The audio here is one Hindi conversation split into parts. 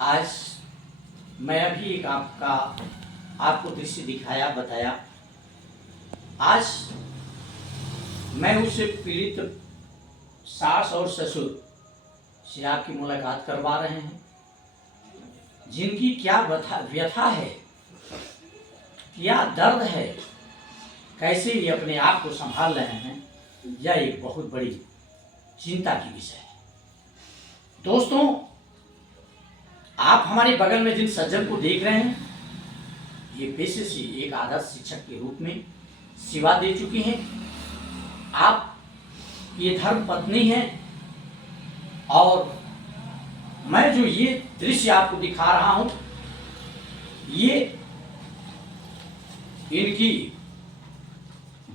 आज मैं अभी एक आपको दृश्य दिखाया बताया। आज मैं उस पीड़ित सास और ससुर से आपकी मुलाकात करवा रहे हैं, जिनकी क्या व्यथा है, क्या दर्द है, कैसे ये अपने आप को संभाल रहे हैं, यह एक बहुत बड़ी चिंता की विषय है। दोस्तों, आप हमारे बगल में जिन सज्जन को देख रहे हैं, ये पेशे से एक आदर्श शिक्षक के रूप में सेवा दे चुकी हैं। आप ये धर्म पत्नी हैं और मैं जो ये दृश्य आपको दिखा रहा हूं, ये इनकी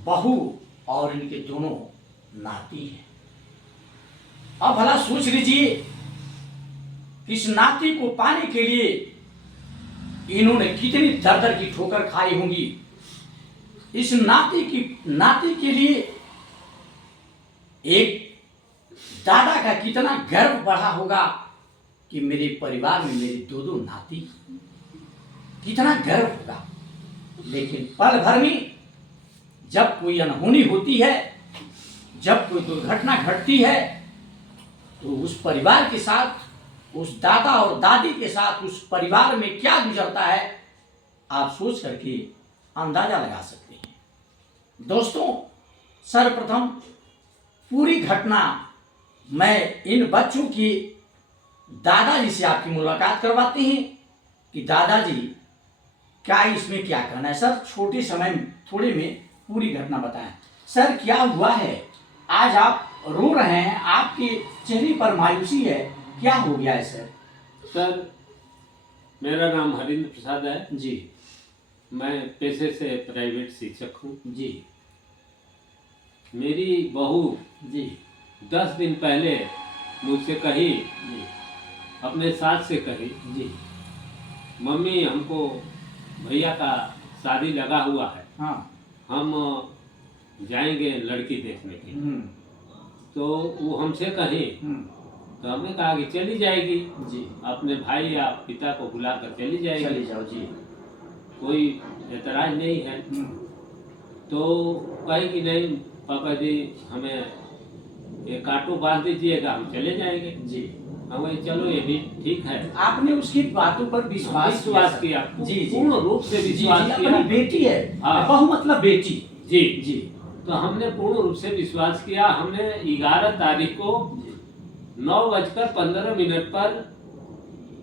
बहू और इनके दोनों नाती हैं। अब भला सोच लीजिए, इस नाती को पाने के लिए इन्होंने कितनी दर की ठोकर खाई होंगी। इस नाती के लिए एक दादा का कितना गर्व बढ़ा होगा कि मेरे परिवार में मेरे दो नाती, कितना गर्व होगा। लेकिन पल भर में जब कोई अनहोनी होती है, जब कोई दुर्घटना घटती है, तो उस परिवार के साथ, उस दादा और दादी के साथ उस परिवार में क्या गुजरता है, आप सोच करके अंदाजा लगा सकते हैं। दोस्तों, सर्वप्रथम पूरी घटना मैं इन बच्चों की दादाजी से आपकी मुलाकात करवाते हैं कि दादाजी क्या इसमें क्या करना है। सर, छोटे समय थोड़े में पूरी घटना बताएं। सर, क्या हुआ है? आज आप रो रहे हैं, आपके चेहरे पर मायूसी है, क्या हो गया है सर? सर, मेरा नाम हरिंद्र प्रसाद है जी। मैं पेशे से प्राइवेट शिक्षक हूँ जी। मेरी बहू जी 10 दिन पहले मुझसे कही, जी अपने सास से कही, जी मम्मी हमको भैया का शादी लगा हुआ है, हाँ, हम जाएंगे लड़की देखने के लिए। तो वो हमसे कही, तो हमने कहा कि चली जाएगी जी, अपने भाई या पिता को बुलाकर चली जाएगी, चली जाओ जी, कोई एतराज नहीं है। तो कही कि नहीं पापा जी, हमें एक ऑटो बांध दीजिएगा, हम चले जाएंगे जी। हमें चलो ये भी ठीक है। आपने उसकी बातों पर विश्वास किया, जी, पूर्ण रूप से विश्वास किया। अपनी बेटी है, हाँ। बहू मतलब बेटी। जी जी। तो हमने पूर्ण रूप से विश्वास किया। हमने 11 तारीख को 9:15 पर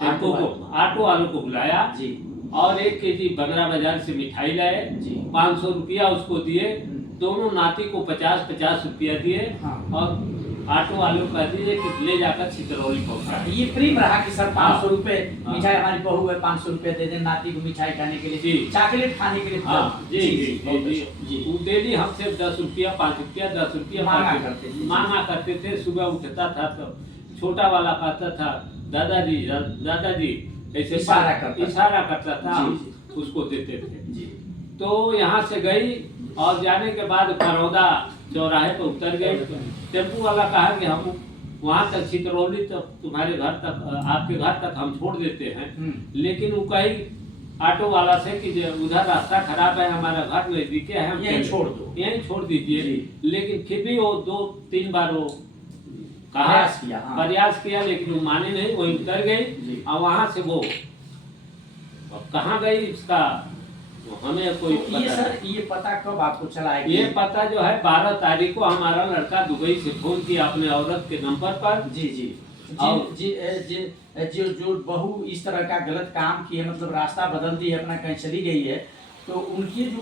ऑटो वालों को बुलाया जी और 1 केजी बगरा बाजार से मिठाई लाए जी, 500 रुपया उसको दिए। दोनों नाती को 50-50 रुपया दिए। हाँ। और ऑटो वालों को दिए कि ले जाकर चित्रौली पहुंचा। ये प्रेम रहा कि सर 500 हाँ। रुपए हाँ। मिठाई, हमारी बहू है, 500 रुपए दे दें नाती को मिठाई खाने के लिए, जी। चॉकलेट खाने के लिए। हाँ, जी जी बहुत जी अच्छा। जी वो डेली हमसे 10 रुपया, 5 रुपया, 10 रुपया मांगा करते थे। सुबह उठता था तो छोटा वाला कहता था, दादाजी दादाजी, ऐसे इशारा करता था, हम उसको देते थे जी। तो यहाँ से गई और जाने के बाद फरौदा चौराहे पर उतर गए। टेम्पू वाला कहा कि हम वहाँ तक चित्रौली तक, तुम्हारे घर तक, आपके घर तक हम छोड़ देते हैं। लेकिन वो कही ऑटो वाला से कि उधर रास्ता खराब है, हमारा घर नजदीक है, हम यहीं छोड़ दो, यहीं छोड़ दीजिए। लेकिन फिर भी वो 2-3 बार वो प्रयास किया, लेकिन वो माने नहीं, वही उतर गई। और वहां से वो कहाँ गई इसका हमें कोई तो ये सर, ये पता कब आपको चला है? ये पता जो है 12 तारीख को हमारा लड़का दुबई से फोन किया अपने औरत के नंबर पर। जी जी जी जी जो बहू इस तरह का गलत काम की है, मतलब रास्ता बदल दी है, अपना कहीं चली गई है, तो उनके जो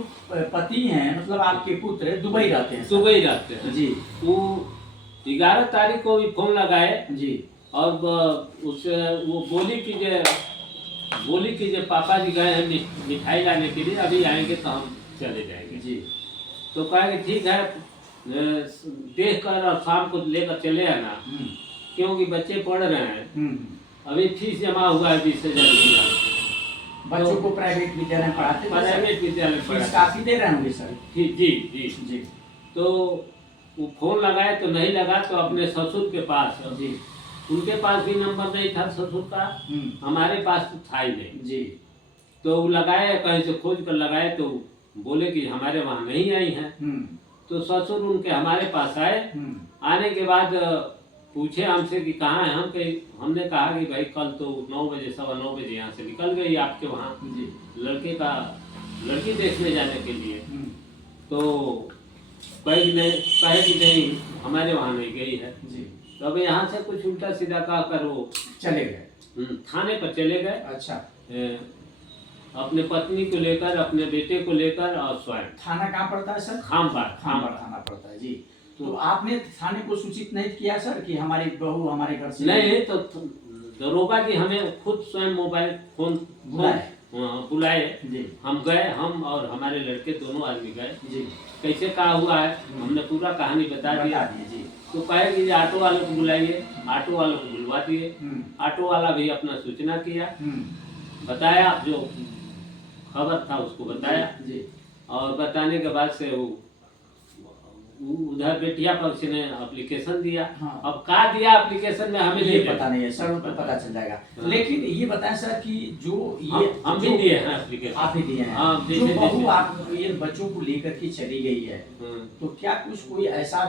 पति हैं, मतलब आपके पुत्र दुबई रहते हैं। दुबई रहते हैं जी। वो 11 तारीख को भी फोन लगाए जी, और उससे वो बोली कि जब पापा जी गए हैं मिठाई लाने के लिए, अभी आएंगे तो हम चले जाएंगे जी। तो कहेंगे ठीक है, देख कर और शाम को लेकर चले आना, क्योंकि बच्चे पढ़ रहे हैं। अभी फीस जमा हुआ है 20,000 रुपया। बच्चों को प्राइवेट विद्यालय पढ़ाते, प्राइवेट विद्यालय फीस काफी दे रहे होंगे सर? जी जी जी। तो वो फोन लगाए तो नहीं लगा, तो अपने ससुर के पास जी उनके पास भी नंबर नहीं था ससुर का, हमारे पास तो था ही नहीं जी। तो वो लगाए, कहीं से खोज कर लगाए तो बोले कि हमारे वहाँ नहीं आई हैं। तो ससुर उनके हमारे पास आए। आने के बाद पूछे हमसे कि कहाँ है हम, कहीं हमने कहा कि भाई कल तो 9 बजे 9:15 बजे यहाँ से निकल गई आपके वहाँ लड़की देखने जाने के लिए। तो कहे कि नहीं हमारे वहाँ नहीं गई है। तो अब यहाँ से कुछ उल्टा सीधा कह कर वो चले गए, थाने पर चले गए। अच्छा। अपने पत्नी को लेकर, अपने बेटे को लेकर और स्वयं। थाना कहाँ पड़ता है सर? खामबाड़ थाना पड़ता है जी। तो आपने थाने को सूचित नहीं किया सर कि हमारी बहू हमारे घर से? नहीं, तो दरोगा जी हमें खुद स्वयं मोबाइल फोन बुलाए। हम गए, हम और हमारे लड़के दोनों आदमी गए। कैसे कहा हुआ है हमने पूरा कहानी बता दिया जी। तो कहे कि ऑटो वालों को बुलाइए, ऑटो वालों को बुलवा दिए। ऑटो वाला भी अपना सूचना किया, बताया, जो खबर था उसको बताया जी। और बताने के बाद से वो उधर बेटिया पक्ष ने एप्लीकेशन दिया। हाँ। अब का दिया एप्लीकेशन में हमें ये पता नहीं है सर, उनको पता चल जाएगा। हाँ। लेकिन ये बताएं सर कि जो ये हम भी दिए हैं एप्लीकेशन। आप भी दिए हैं? हाँ, जो बहू आप ये बच्चों को लेकर के चली गई है, तो क्या कुछ कोई ऐसा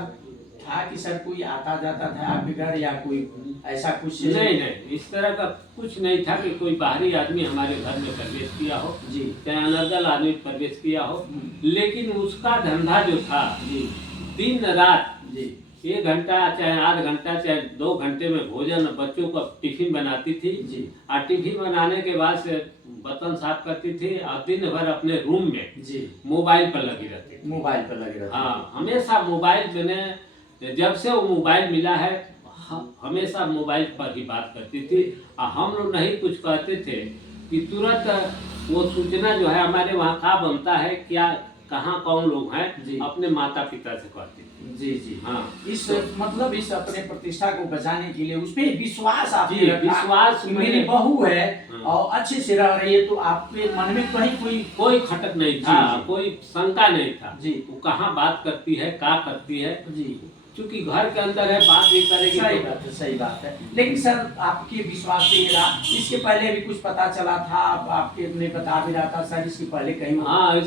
था कि सर कोई आता जाता था आपके घर या कोई ऐसा कुछ? नहीं, इस तरह का कुछ नहीं था कि कोई बाहरी आदमी हमारे घर में प्रवेश किया हो जी, चाहे अनर्गल आदमी प्रवेश किया हो। लेकिन उसका धंधा जो था जी, दिन रात जी, 1 घंटा चाहे 8 घंटा चाहे 2 घंटे में भोजन बच्चों को टिफिन बनाती थी जी। और टिफिन बनाने के बाद से बर्तन साफ करती थी और दिन भर अपने रूम में जी मोबाइल पर लगी रहती। हाँ, हमेशा मोबाइल मैंने जब से वो मोबाइल मिला है हमेशा मोबाइल पर ही बात करती थी। और हम लोग नहीं कुछ कहते थे कि तुरंत वो सूचना जो है हमारे वहाँ का बनता है, क्या कहाँ कौन लोग हैं, अपने माता पिता से कहती थी। जी हाँ, इस मतलब इस अपने प्रतिष्ठा को बचाने के लिए उस पर विश्वास आपने रखा, विश्वास मेरी बहू है और अच्छे से रह रही है, तो आपके मन में कहीं कोई खटक नहीं था, कोई शंका नहीं था जी। वो कहाँ बात करती है, क्या करती है जी, क्योंकि घर के अंदर है, बात भी करेगी। सही बात है। लेकिन सर आपके विश्वास से मिला, इसके पहले भी कुछ पता चला था? आपके ने बता भी रहा था सर इसके पहले कहीं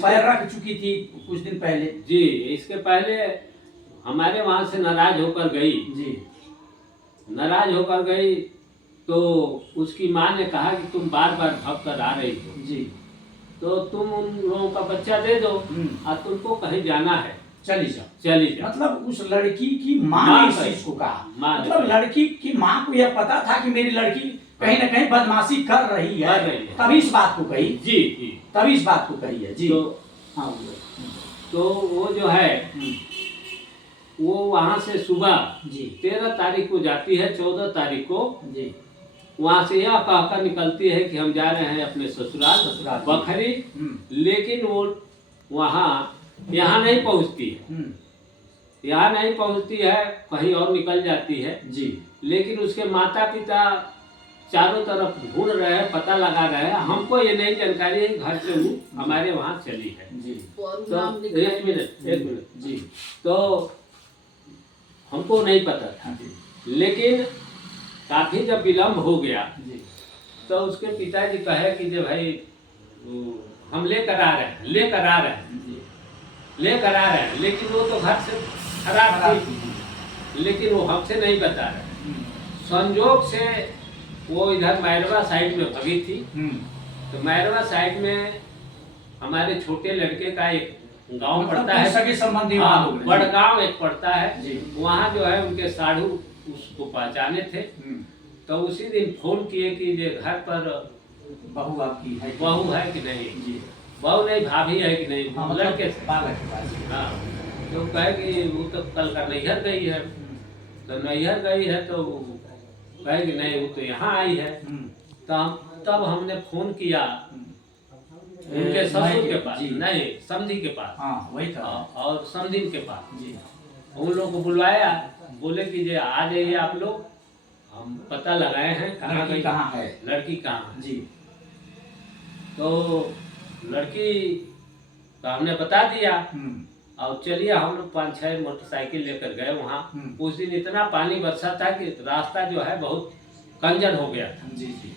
पैर रख चुकी थी कुछ दिन पहले जी। इसके पहले हमारे वहाँ से नाराज होकर गई जी, नाराज होकर गई तो उसकी माँ ने कहा कि तुम बार बार भाग कर आ रही हो जी, तो तुम उन लोगों का बच्चा दे दो और तुमको कहीं जाना है, चली जाओ। मतलब उस लड़की की माँ ने इस चीज को कहा, मतलब लड़की की माँ को यह पता था कि मेरी लड़की कहीं न कहीं बदमाशी कर रही है, तभी इस बात को कही जी, तभी इस बात को कही है जी। तो वो जो है वो वहाँ से सुबह 13 तारीख को जाती है, 14 तारीख को जी वहाँ से यह कहकर निकलती है कि हम जा रहे हैं अपने ससुराल बखरी। लेकिन वो वहाँ यहाँ नहीं पहुँचती है, यहाँ नहीं पहुँचती है, कहीं और निकल जाती है जी। लेकिन उसके माता पिता चारों तरफ ढूंढ रहे हैं, पता लगा रहे हैं। हमको ये नहीं जानकारी है घर से वो हमारे वहाँ चली है जी। तो एक मिनट जी, तो हमको नहीं पता था। लेकिन काफी जब विलम्ब हो गया तो उसके पिताजी कहे कि जो भाई हम लेकर आ रहे हैं, लेकिन वो तो घर से खराब थी, लेकिन वो हमसे नहीं बता रहे। संजोग से वो इधर मैरवा साइड में भगी थी। तो मैरवा साइड में हमारे छोटे लड़के का एक गांव पड़ता है, सगे संबंधी बड़गांव एक पड़ता है, वहाँ जो है उनके साधु उसको पहचाने थे। तो उसी दिन फोन किए कि ये घर पर बहू आपकी है, बहू है कि नहीं जी, बहू नहीं भाभी है कि नहीं, लड़के से। हाँ, तो कहे कि वो तो कल का नैहर गई है। तो नैहर गई है तो कहे कि नहीं वो तो यहाँ आई है। तो तब हमने फोन किया उनके ससुर के पास, नहीं समधी के पास, वही था, और समधी के पास जी। उन लोगों को बुलवाया, बोले कि जे आ जाइए आप लोग, हम पता लगाए हैं कहाँ गई, कहाँ है लड़की, कहाँ जी। तो लड़की का हमने बता दिया और चलिए हम लोग 5-6 मोटरसाइकिल लेकर गए वहाँ। उस दिन इतना पानी बरसा था कि रास्ता जो है बहुत कंजर हो गया था। जी जी।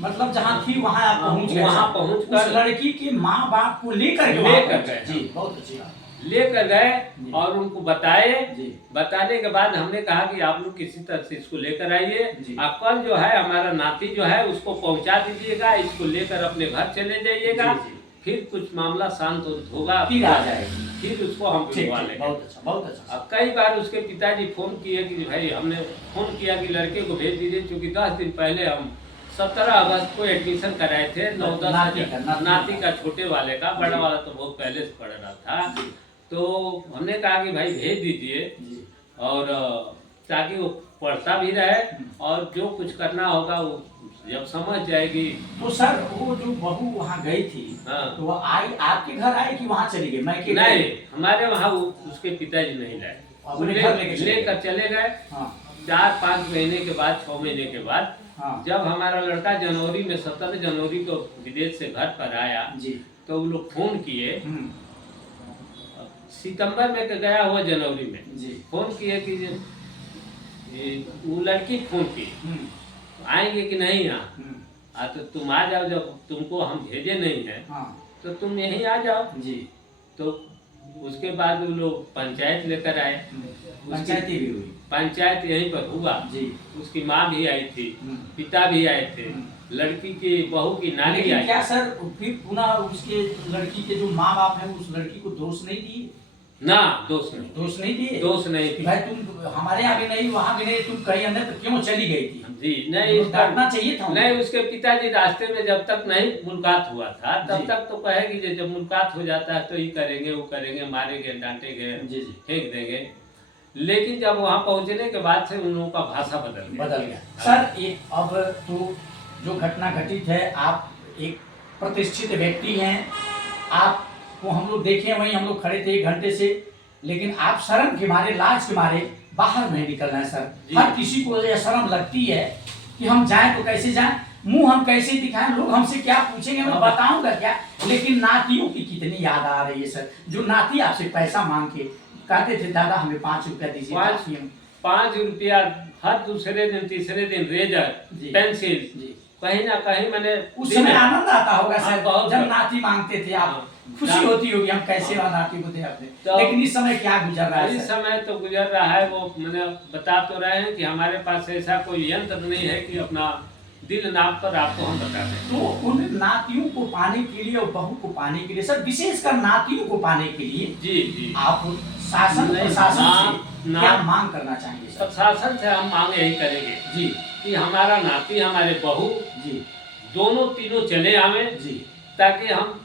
मतलब जहाँ थी वहाँ आप पहुँच गए, वहाँ पहुँच कर उस लड़की के माँ बाप को लेकर गए। जी, बहुत अच्छी बात। लेकर गए और उनको बताए। जी। बताने के बाद हमने कहा कि आप लोग किसी तरह से इसको लेकर आइए, आप कल जो है हमारा नाती जो है उसको पहुंचा दीजिएगा, इसको लेकर अपने घर चले जाइएगा, फिर कुछ मामला शांत होगा, फिर आ जाएगी, फिर उसको हम भिजवा लेंगे। बहुत अच्छा, बहुत अच्छा। अब कई बार उसके पिताजी फोन किए कि भाई, हमने फोन किया कि लड़के को भेज दीजिए, क्योंकि 10 दिन पहले हम 17 अगस्त को एडमिशन कराए थे 9-10 नाती का, छोटे वाले का, बड़ा वाला तो बहुत पहले से पढ़ रहा था। तो हमने कहा कि भाई भेज दीजिए, और ताकि वो पढ़ता भी रहे और जो कुछ करना होगा वो जब समझ जाएगी। तो सर वो जो बहू वहाँ गई थी, हाँ, तो वो आई आपके घर आई कि वहाँ चली गई? मैं नहीं, हमारे वहाँ उसके पिताजी नहीं लाए, लेकर चले गए। 4-5 महीने के बाद, 6 महीने के बाद, जब हमारा लड़का जनवरी में 17 जनवरी को विदेश से घर पर आया जी, तो वो लोग फोन किए, सितंबर में गया हुआ जनवरी में जी, फोन किए कि वो लड़की फोन की आएंगे कि नहीं तो तुम आ जाओ, जब तुमको हम भेजे नहीं है तो तुम यहीं आ जाओ जी। तो उसके बाद वो लोग पंचायत लेकर आए, पंचायती भी हुई, पंचायत यहीं पर हुआ जी। उसकी माँ भी आई थी, पिता भी आए थे, लड़की की बहू की नानी आई। क्या सर फिर पुनः उसके लड़की के जो माँ बाप है उस लड़की को दोष नहीं दिए? ना, दोष नहीं दिए, दोष नहीं भाई तुम हमारे यहाँ भी नहीं, वहाँ भी नहीं, तुम कहीं अंदर तो क्यों चली गई थी? जी नहीं, करना चाहिए था नहीं। उसके पिताजी रास्ते में जब तक नहीं मुलाकात हुआ था तब तक तो कहेगी, जब मुलाकात हो जाता है तो ये करेंगे वो करेंगे, मारेंगे डांटेंगे, फेंक देंगे। लेकिन जब वहाँ पहुँचने के बाद से उन लोगों का भाषा बदल गया। सर एक अब तो जो घटना घटित है, आप एक प्रतिष्ठित व्यक्ति हैं, आप वो हम लोग देखे वहीं हम लोग खड़े थे 1 घंटे से, लेकिन आप शर्म के मारे, लाज के मारे बाहर नहीं निकल रहे हैं सर। हर किसी को ये शर्म लगती है कि हम जाएं तो कैसे जाएं, मुंह हम कैसे दिखाएं, लोग हमसे क्या पूछेंगे, मैं बताऊंगा क्या। लेकिन नातियों की कितनी याद आ रही है सर, जो नाती आपसे पैसा मांग के कहते थे दादा हमें 5 रुपया दीजिए, 5 रुपया हर दूसरे दिन तीसरे दिन रेजर पेंसिल, कहीं ना कहीं मैंने उस समय आनंद आता होगा सर, जब नाती मांगते थे आप, खुशी होती होगी हम कैसे नाती को दे अपने। लेकिन इस समय क्या गुजर रहा है? इस समय तो गुजर रहा है, वो मैंने बता तो रहे हैं कि हमारे पास ऐसा कोई यंत्र नहीं है कि अपना दिल नाप कर आपको हम बता दें। तो उन नातियों को पाने के लिए और बहू को पाने के लिए सर, विशेषकर नातियों को पाने के लिए जी आप शासन प्रशासन से क्या मांग करना चाहेंगे? सब शासन से हम मांग यही करेंगे जी कि हमारा नाती हमारे बहू जी दोनों तीनों चले आवे जी, ताकि हम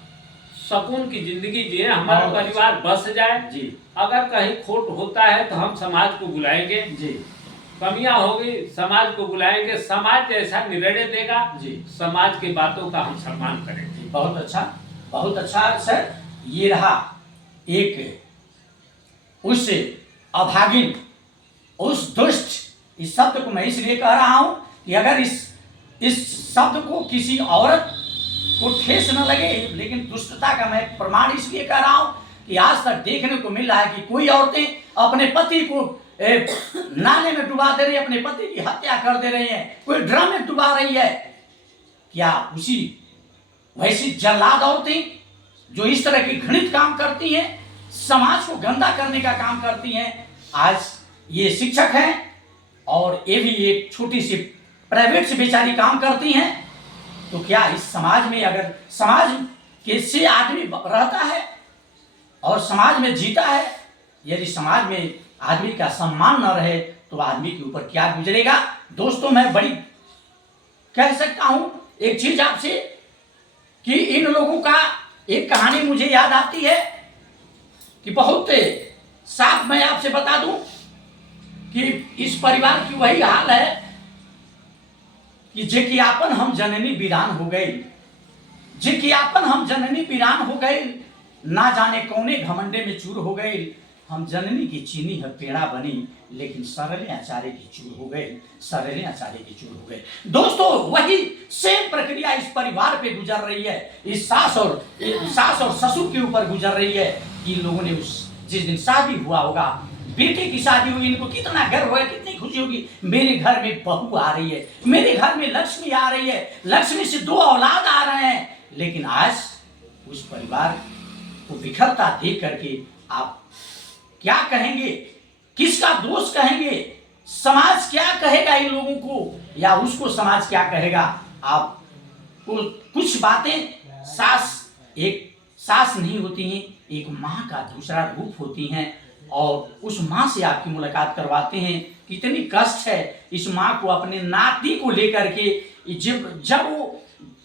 सुकून की जिंदगी जिए, हमारा परिवार बस जाए जी। अगर कहीं खोट होता है तो हम समाज को बुलाएंगे जी, कमियां होगी समाज को बुलाएंगे, समाज जैसा निर्णय देगा जी, समाज की बातों का हम सम्मान करेंगे। बहुत अच्छा, बहुत अच्छा सर। ये रहा एक उस अभागिन, उस दुष्ट, इस शब्द को मैं इसलिए कह रहा हूं कि अगर इस शब्द को किसी औरत को ठेस न लगे, लेकिन दुष्टता का मैं प्रमाण इसलिए कह रहा हूं कि आज तक देखने को मिल रहा है कि कोई औरतें अपने पति को नाले में डुबा दे रही है, अपने पति की हत्या कर दे रही है, कोई ड्रम में डुबा रही है। क्या उसी वैसी जल्लाद औरतें जो इस तरह की घृणित काम करती हैं, समाज को गंदा करने का काम करती हैं, आज ये शिक्षक हैं और ये भी एक छोटी सी प्राइवेट से बेचारी काम करती हैं, तो क्या इस समाज में अगर समाज के से आदमी रहता है और समाज में जीता है, यदि समाज में आदमी का सम्मान न रहे तो आदमी के ऊपर क्या गुजरेगा? दोस्तों मैं बड़ी कह सकता हूं एक चीज आपसे कि इन लोगों का एक कहानी मुझे याद आती है कि बहुत साफ मैं आपसे बता दूं कि इस परिवार की वही हाल है कि जेकियापन हम जननी वीरान हो गई, जेकियापन हम जननी वीरान हो गई, ना जाने कौने घमंडे में चूर हो गई, हम जननी की चीनी है पेड़ा बनी, लेकिन सरले आचार्य की चूर हो गए, सरले आचार्य की चूर हो गए। दोस्तों वही सेम प्रक्रिया इस परिवार पे गुजर रही है, इस सास और ससुर के ऊपर गुजर रही है कि लोगों ने उस जिस दिन शादी हुआ होगा, बेटे की शादी होगी, इनको कितना गर्व होगा, कितनी खुशी होगी, मेरे घर में बहू आ रही है, मेरे घर में लक्ष्मी आ रही है, लक्ष्मी से 2 औलाद आ रहे हैं। लेकिन आज उस परिवार को बिखरता देख करके आप क्या कहेंगे, किसका दोष कहेंगे, समाज क्या कहेगा इन लोगों को, या उसको समाज क्या कहेगा। आप कुछ बातें एक सास नहीं होती हैं, एक माँ का दूसरा रूप होती हैं, और उस माँ से आपकी मुलाकात करवाते हैं। कितनी कष्ट है इस माँ को अपने नाती को लेकर के। जब वो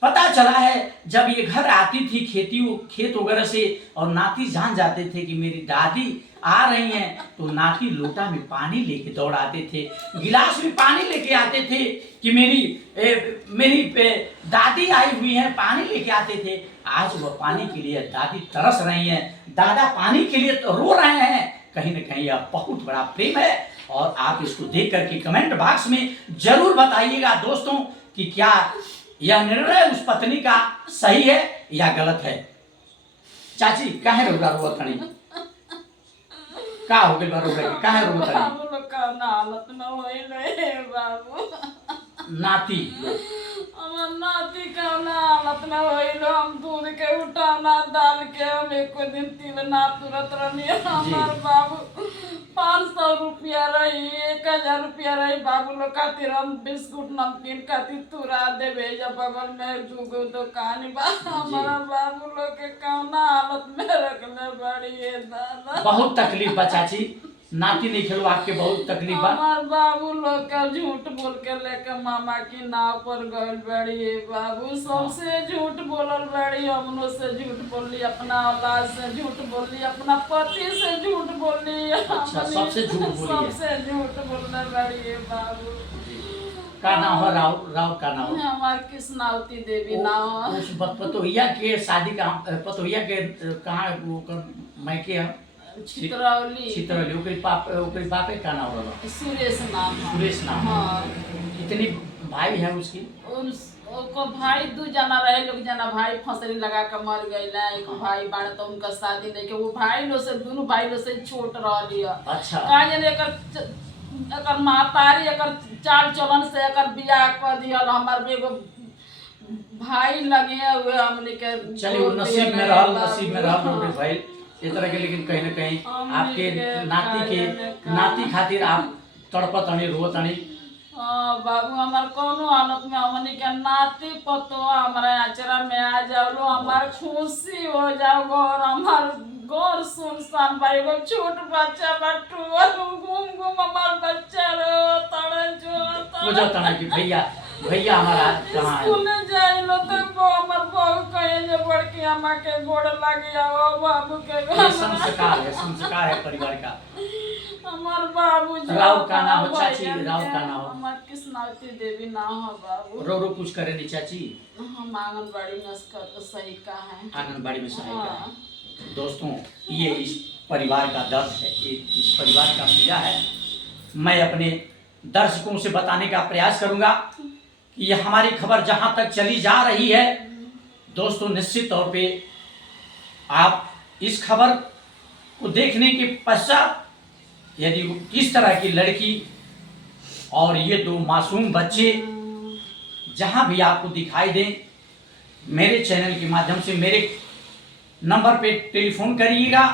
पता चला है, जब ये घर आती थी खेत वगैरह से, और नाती जान जाते थे कि मेरी दादी आ रही हैं, तो नाती लोटा में पानी लेके दौड़ आते थे, गिलास में पानी लेके आते थे कि मेरी दादी आई हुई है, पानी लेके आते थे। आज वह पानी के लिए दादी तरस रही हैं, दादा पानी के लिए तो रो रहे हैं। कहीं न कहीं यह बहुत बड़ा प्रेम है, और आप इसको देख करके कमेंट बॉक्स में जरूर बताइएगा दोस्तों कि क्या यह निर्णय उस पत्नी का सही है या गलत है। चाची काहे रोगा रोवत हनी, का हो गइल बा रोगा के काहे रोवत हनी? बाबू लोग का हालत न होइल रे बाबू। नाती हमर नाती का हालत न होइल, हम दूध के उठाना डाल के हम एको दिन तिल ना तुरत रहनी। हमार बाबू 500 रुपया रही, 1000 रुपया रही, बाबू लोग खातिर हम बिस्कुट नमकीन खातिर तुरा देवे। जब बगल में 2 दुकान बा, हमारा बाबू लोग के कौना हालत में रखले बड़ी है दादा। बहुत तकलीफ बा चाची, नाती नहीं खिलवा के बहुत तकलीफ बा। हमार बाबू लोग का झूठ बोल के लेके मामा की नाव पर गइल बड़ी है बाबू। सबसे झूठ बोलल बड़ी, हमनों से झूठ बोली, अपना औलाद से झूठ बोली, अपना पति से झूठ बोली। अच्छा, सबसे झूठ बोली है। सबसे झूठ बोलने बड़ी है बाबू। का नाम हो? राव का नाम हो? हमार कृष्णावती देवी नाम। उस पतोहिया के शादी का, पतोहिया के कहाँ वो मायके है? चित्रौली। ओकरे बापे का नाम रहला? सुरेश नाम है। सुरेश नाम। हाँ। कितनी भाई है उसकी? उनको भाई 2 जना रहे, लोग जना भाई फंसरी लगा के मर गए ना। एक भाई बाड़ तो उनका शादी नहीं के, वो भाई लो से दोनों भाई लो से छोट रहली है। अच्छा। का जाने एकर महतारी एकर चाल चलन से एकर बियाह कर दियल। हमार एगो भाई लगे हुए हमने के। चलिए नसीब में रहल भाई इस तरह के। लेकिन कहीं न कहीं आपके नाती खातिर आप तड़पत हनी, रोत हनी। हाँ बाबू, हमार कोनो हालत में हमने के नाती पतो हमारे आचरा में आ जाओ, हमार खुशी हो जाओ। घर हमार घर सुनसान भाई, वो छोट बच्चा बटू घूम हमार बच्चा रो तड़े जो तना कि भैया हमारा कहाँ है? स्कूल जाइलो तो वो हमार बहू कहे जे बड़की अम्मा के गोड़ लग जाओ बाबू के। ये संस्कार है परिवार का। हमार बाबू राव का नाम हो चाची? राव का नाम हो? हमार कृष्णावती देवी नाम है बाबू। रो कुछ करे नहीं चाची? हम आंगनबाड़ी में सही का है। आंगनबाड़ी में सहायिका है। हाँ। दोस्तों ये इस परिवार का दर्द है, इस परिवार का पीड़ा है। मैं अपने दर्शकों से बताने का प्रयास करूंगा कि ये हमारी खबर जहां तक चली जा रही है दोस्तों, निश्चित तौर पे आप इस खबर को देखने के पश्चात यदि इस तरह की लड़की और ये 2 मासूम बच्चे जहां भी आपको दिखाई दें, मेरे चैनल के माध्यम से मेरे नंबर पे टेलीफोन करिएगा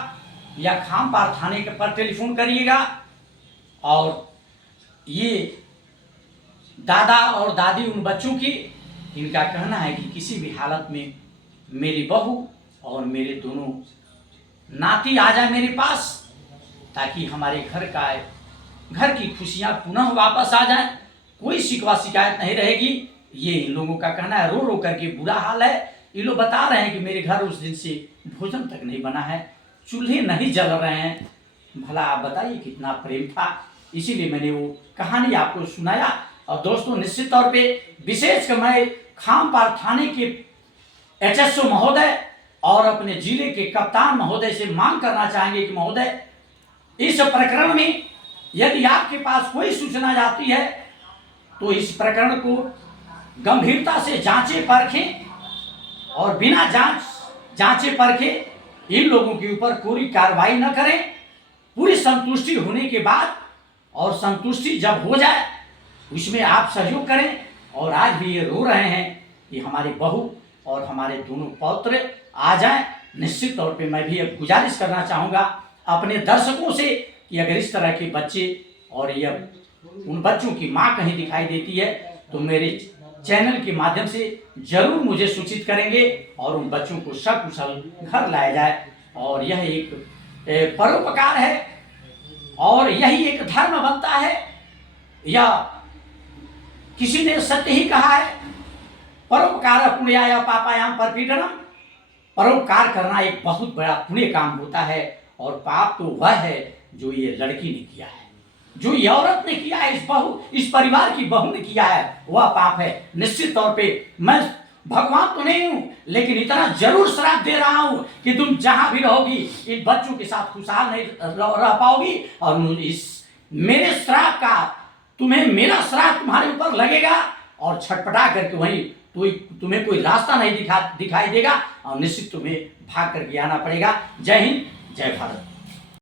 या खामपार थाने के पर टेलीफोन करिएगा। और ये दादा और दादी उन बच्चों की, इनका कहना है कि किसी भी हालत में मेरी बहू और मेरे दोनों नाती आ जाए मेरे पास, ताकि हमारे घर की खुशियां पुनः वापस आ जाएं, कोई शिकवा शिकायत नहीं रहेगी। ये इन लोगों का कहना है। रो करके बुरा हाल है। ये लोग बता रहे हैं कि मेरे घर उस दिन से भोजन तक नहीं बना है, चूल्हे नहीं जल रहे हैं। भला आप बताइए कितना प्रेम था। इसीलिए मैंने वो कहानी आपको सुनाया। और दोस्तों निश्चित तौर पे विशेषकर मैं खामपार थाने के एचएसओ महोदय और अपने जिले के कप्तान महोदय से मांग करना चाहेंगे कि महोदय, इस प्रकरण में यदि आपके पास कोई सूचना जाती है तो इस प्रकरण को गंभीरता से जांचें परखें, और बिना जांचे परखे इन लोगों के ऊपर कोई कार्रवाई न करें। पूरी संतुष्टि होने के बाद और संतुष्टि जब हो जाए उसमें आप सहयोग करें। और आज भी ये रो रहे हैं कि हमारी बहू और हमारे दोनों पौत्र आ जाएं। निश्चित तौर पे मैं भी अब गुजारिश करना चाहूँगा अपने दर्शकों से कि अगर इस तरह के बच्चे और ये उन बच्चों की माँ कहीं दिखाई देती है तो मेरे चैनल के माध्यम से जरूर मुझे सूचित करेंगे और उन बच्चों को सकुशल घर लाया जाए। और यह एक परोपकार है और यही एक धर्म बनता है। या किसी ने सत्य ही कहा है, परोपकार पुण्याय पापायाम परपीडनम। परोपकार करना एक बहुत बड़ा पुण्य काम होता है और पाप तो वह है जो ये लड़की ने किया है, जो ये औरत ने किया है, इस परिवार की बहू ने किया है, वह पाप है। निश्चित तौर पे मैं भगवान तो नहीं हूं, लेकिन इतना जरूर श्राप दे रहा हूं कि तुम जहां भी रहोगी इन बच्चों के साथ खुशहाल नहीं रह पाओगी। और इस मेरे श्राप का मेरा श्राप तुम्हारे ऊपर लगेगा और छटपटा करके वहीं तुम्हें कोई रास्ता नहीं दिखाई देगा और निश्चित तुम्हें भाग करके आना पड़ेगा। जय हिंद, जय भारत।